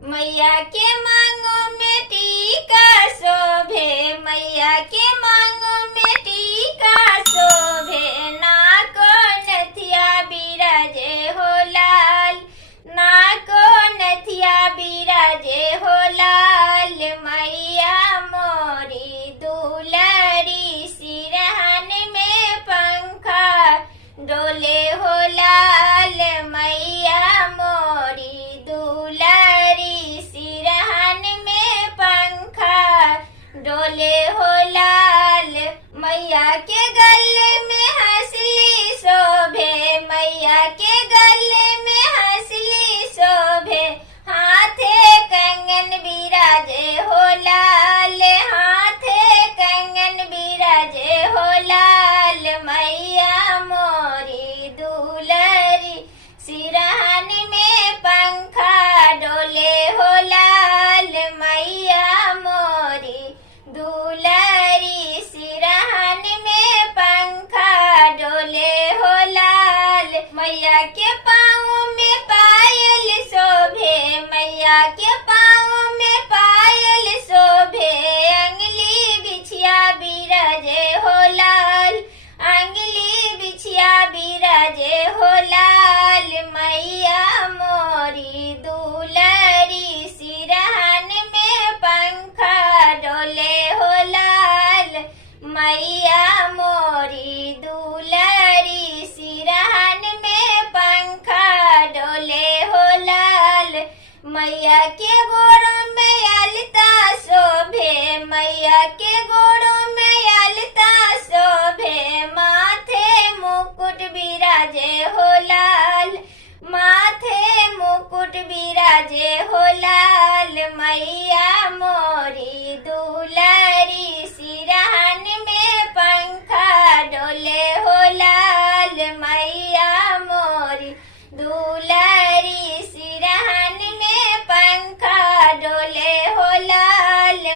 मैया के मांगो में टीका शोभे, मैया के मांगो में टीका शोभे। नाको नथिया बिराजे हो लाल, नाको नथिया बिराजे हो लाल। मैया मोरी दुलरी सिरहन में पंखा डोले हो लाल। मैया मोरी दुलरी सिरहन में पंखा डोले हो लाल। मैया के गले में हंसली शोभे, मैया के गले में हंसली शोभे। हाथे कंगन बिराजे हो लाल, हाथे कंगन बिराजे हो लाल। मैया मोरी दुलरी सिरहन में पंखा डोले हो लाल। मैया मोरी दुलरी सिरहन में पंखा डोले हो लाल। मैया के पाँव में पायल शोभे, मैया के पाँव में पायल शोभे। अंगली बिछिया बिराजे हो लाल, अंगली बिछिया बिराजे हो लाल। मैया मोरी दुलरी सिरहन में पंखा डोले हो लाल। मैया मोरी दुलरी सिरहन में पंखा डोले हो लाल। मैया के गोड़ों में अलता शोभे, मैया के गोड़ों में अलता शोभे। माथे मुकुट बिराजे हो लाल, माथे मुकुट बिराजे हो लाल। मैया